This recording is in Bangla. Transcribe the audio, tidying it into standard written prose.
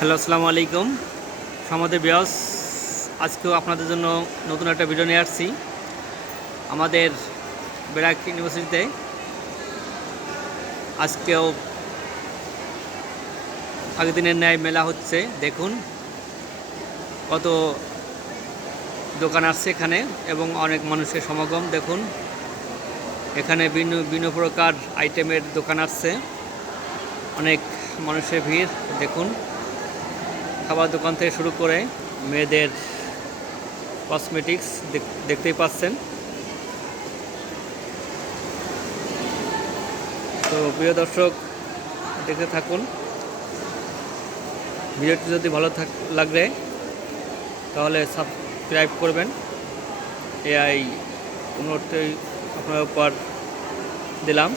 হ্যালো, আসসালামু আলাইকুম। আমাদের বিয়স, আজকেও আপনাদের জন্য নতুন একটা ভিডিও নিয়ে আসছি। আমাদের ব্র্যাক ইউনিভার্সিটিতে আজকেও আগের দিনের ন্যায় মেলা হচ্ছে। দেখুন কত দোকান আসছে এখানে এবং অনেক মানুষের সমাগম। দেখুন এখানে বিভিন্ন প্রকার আইটেমের দোকান আসছে, অনেক মানুষের ভিড়। দেখুন খাবার দোকান থেকে শুরু করে মেয়েদের কসমেটিক্স দেখতেই পাচ্ছেন। তো প্রিয় দর্শক, দেখতে থাকুন। ভিডিওটি যদি ভালো লাগলে তাহলে সাবস্ক্রাইব করবেন। এই অনুরোধটি আপনার উপর দিলাম।